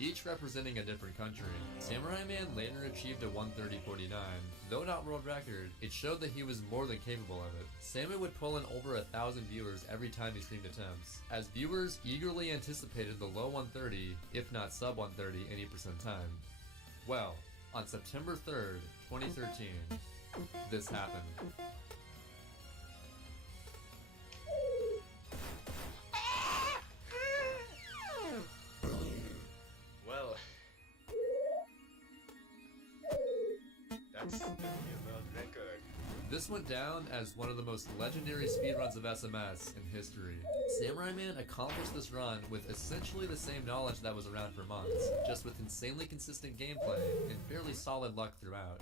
each representing a different country. Samurai Man later achieved a 130.49. Though not world record, it showed that he was more than capable of it. Samu would pull in over 1,000 viewers every time he streamed attempts, as viewers eagerly anticipated the low 130, if not sub 130 any percent time. Well, on September 3rd, 2013, this happened. Well, that's the new world record. This went down as one of the most legendary speedruns of SMS in history. Samurai Man accomplished this run with essentially the same knowledge that was around for months, just with insanely consistent gameplay and fairly solid luck throughout.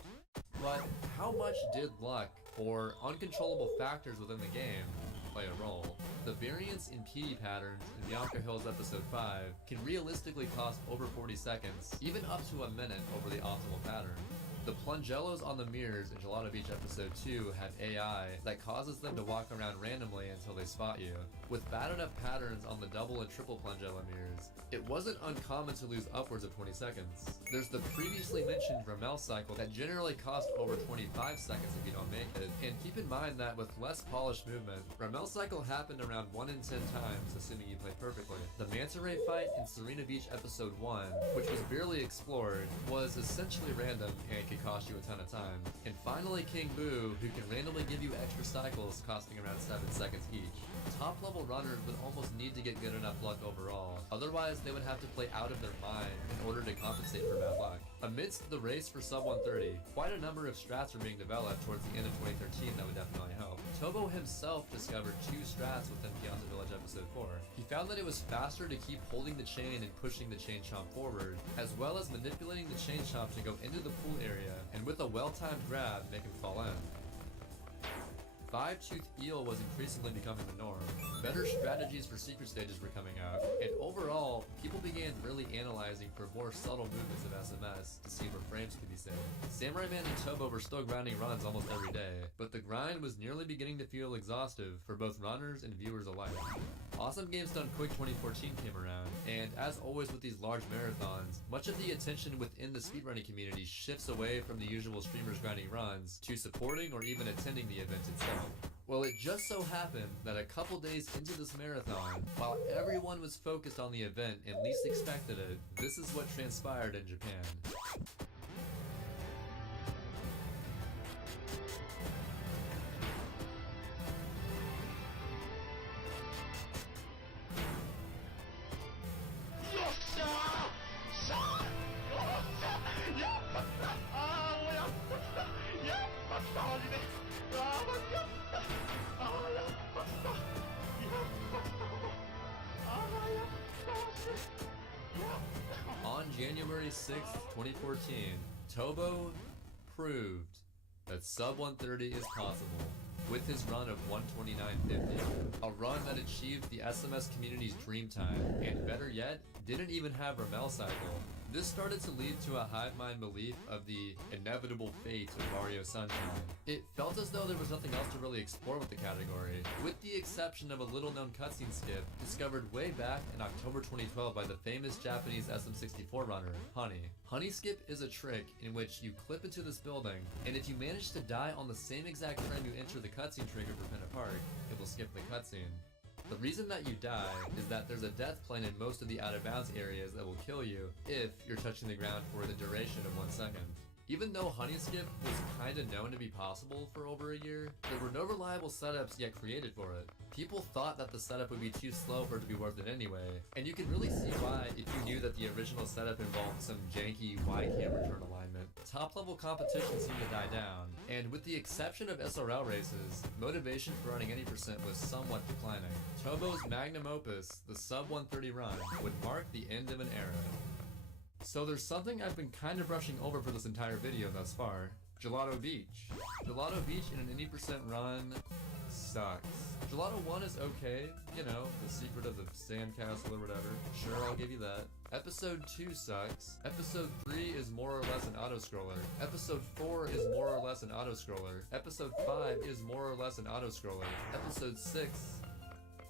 But how much did luck, or uncontrollable factors within the game, play a role? The variance in PD patterns in Bianca Hills episode 5 can realistically cost over 40 seconds, even up to a minute over the optimal pattern. The plungellos on the mirrors in Gelato Beach episode 2 have AI that causes them to walk around randomly until they spot you. With bad enough patterns on the double and triple plungello mirrors, it wasn't uncommon to lose upwards of 20 seconds. There's the previously mentioned Ramel cycle that generally costs over 25 seconds if you don't make it, and keep in mind that with less polished movement, Ramel cycle happened around 1 in 10 times assuming you play perfectly. The Manta Ray fight in Serena Beach episode 1, which was barely explored, was essentially random and could cost you a ton of time. And finally King Boo, who can randomly give you extra cycles costing around 7 seconds each. Top level runners would almost need to get good enough luck overall, otherwise they would have to play out of their mind in order to compensate for bad luck. Amidst the race for sub 130, quite a number of strats were being developed towards the end of 2013 that would definitely help. Tobo himself discovered 2 strats within Piazza Village episode 4. He found that it was faster to keep holding the chain and pushing the chain chomp forward, as well as manipulating the chain chomp to go into the pool area and with a well-timed grab make him fall in. 5-tooth eel was increasingly becoming the norm. Better strategies for secret stages were coming out, and overall, people began really analyzing for more subtle movements of SMS to see where frames could be saved. Samurai Man and Tobo were still grinding runs almost every day, but the grind was nearly beginning to feel exhaustive for both runners and viewers alike. Awesome Games Done Quick 2014 came around, and as always with these large marathons, much of the attention within the speedrunning community shifts away from the usual streamers grinding runs to supporting or even attending the event itself. Well, it just so happened that a couple days into this marathon, while everyone was focused on the event and least expected it, this is what transpired in Japan. On January 6th, 2014, Tobo proved that sub 130 is possible with his run of 129.50, a run that achieved the SMS community's dream time, and better yet, didn't even have Ramel cycle. This started to lead to a hive mind belief of the inevitable fate of Mario Sunshine. It felt as though there was nothing else to really explore with the category, with the exception of a little-known cutscene skip discovered way back in October 2012 by the famous Japanese SM64 runner, Honey. Honey skip is a trick in which you clip into this building, and if you manage to die on the same exact frame you enter the cutscene trigger for Pinna Park, it will skip the cutscene. The reason that you die is that there's a death plane in most of the out-of-bounds areas that will kill you if you're touching the ground for the duration of 1 second. Even though Honey Skip was kinda known to be possible for over a year, there were no reliable setups yet created for it. People thought that the setup would be too slow for it to be worth it anyway, and you can really see why if you knew that the original setup involved some janky wide-cam return alignment. Top-level competition seemed to die down, and with the exception of SRL races, motivation for running any percent was somewhat declining. Tobo's magnum opus, the sub 130 run, would mark the end of an era. So there's something I've been kind of brushing over for this entire video thus far. Gelato Beach. Gelato Beach in an any percent run sucks. Gelato 1 is okay, you know, the secret of the sandcastle or whatever. Sure, I'll give you that. Episode 2 sucks. Episode 3 is more or less an auto-scroller. Episode 4 is more or less an auto-scroller. Episode 5 is more or less an auto-scroller. Episode 6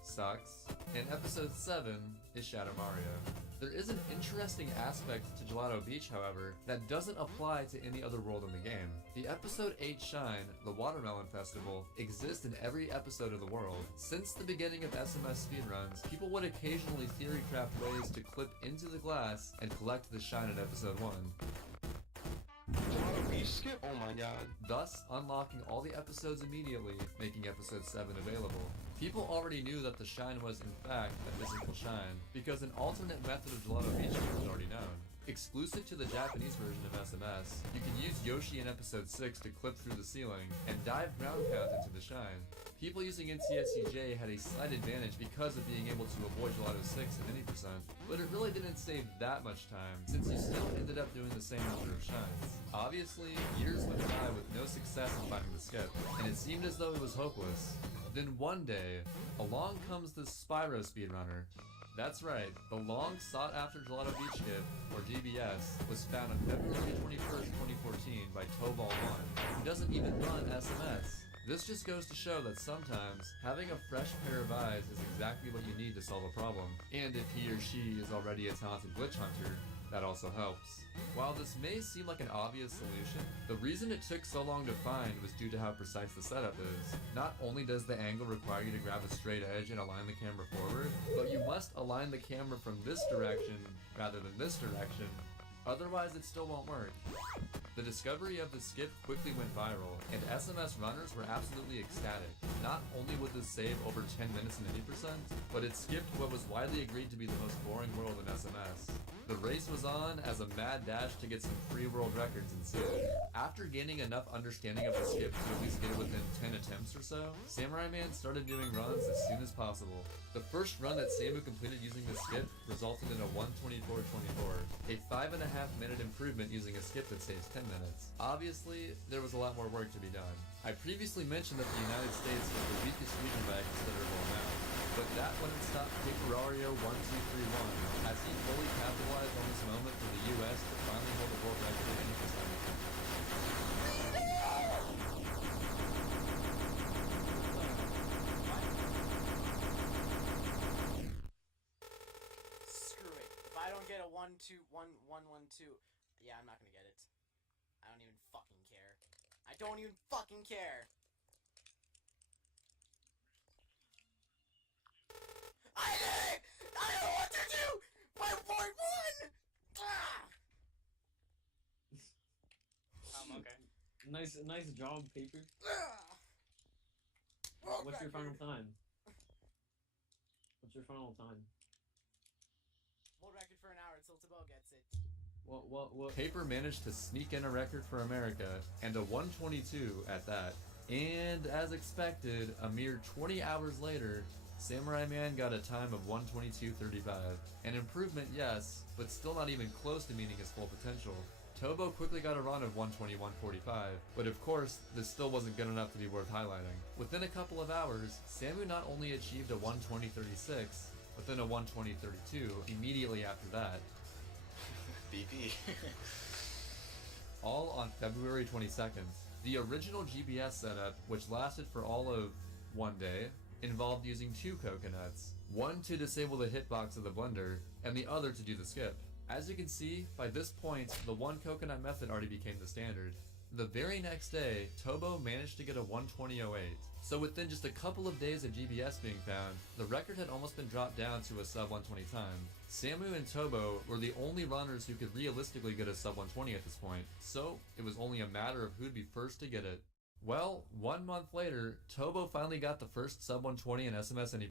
sucks. And episode 7 is Shadow Mario. There is an interesting aspect to Gelato Beach, however, that doesn't apply to any other world in the game. The episode 8 Shine, the Watermelon Festival, exists in every episode of the world. Since the beginning of SMS speedruns, people would occasionally theory craft ways to clip into the glass and collect the shine in episode 1. Gelato Beach skip? Oh my god. Thus, unlocking all the episodes immediately, making episode 7 available. People already knew that the shine was, in fact, a physical shine, because an alternate method of Gelato Beach was already known. Exclusive to the Japanese version of SMS, you can use Yoshi in episode 6 to clip through the ceiling and dive ground pound into the shine. People using NTSCJ had a slight advantage because of being able to avoid Gelato 6 at any percent, but it really didn't save that much time, since you still ended up doing the same number of shines. Obviously, years went by with no success in finding the skip, and it seemed as though it was hopeless. Then one day, along comes the Spyro speedrunner. That's right, the long sought after Gelato Beach skip, or GBS, was found on February 21st, 2014 by Tobal1, who doesn't even run SMS. This just goes to show that sometimes, having a fresh pair of eyes is exactly what you need to solve a problem, and if he or she is already a talented glitch hunter, that also helps. While this may seem like an obvious solution, the reason it took so long to find was due to how precise the setup is. Not only does the angle require you to grab a straight edge and align the camera forward, but you must align the camera from this direction rather than this direction, otherwise it still won't work. The discovery of the skip quickly went viral, and SMS runners were absolutely ecstatic. Not only would this save over 10 minutes in any percent, but it skipped what was widely agreed to be the most boring world in SMS. The race was on as a mad dash to get some free world records ensued. After gaining enough understanding of the skip to at least get it within 10 attempts or so, Samurai Man started doing runs as soon as possible. The first run that Samu completed using the skip resulted in a 1:24:24, a 5.5 minute improvement using a skip that saves 10 minutes. Obviously, there was a lot more work to be done. I previously mentioned that the United States was the weakest region by a considerable amount, but that wouldn't stop Paperario1231 as he fully capitalized on this moment for the US to finally hold the world record at any percent. Screw it. If I don't get a 1-2-1-1-1-2, yeah, I'm not gonna get it. I don't even fucking care. I don't even fucking care. I did it! I don't know what to do! 5.1! Ah! Okay. Nice job, Paper. Ah! World What's your final record. time? What's your final time? World record for an hour until Tabo gets it. What? Paper managed to sneak in a record for America, and a 1:22 at that. And as expected, a mere 20 hours later, Samurai Man got a time of 1:22:35. An improvement, yes, but still not even close to meeting his full potential. Tobo quickly got a run of 1:21:45, but of course, this still wasn't good enough to be worth highlighting. Within a couple of hours, Samu not only achieved a 1:20:36, but then a 1:20:32 immediately after that. BP. All on February 22nd. The original GBS setup, which lasted for all of one day, involved using 2 coconuts, one to disable the hitbox of the blender, and the other to do the skip. As you can see, by this point, the 1 coconut method already became the standard. The very next day, Tobo managed to get a 1:20:08. So within just a couple of days of GBS being found, the record had almost been dropped down to a sub 120 time. Samu and Tobo were the only runners who could realistically get a sub 120 at this point, so it was only a matter of who'd be first to get it. Well, 1 month later, Tobo finally got the first sub 120 in SMS and he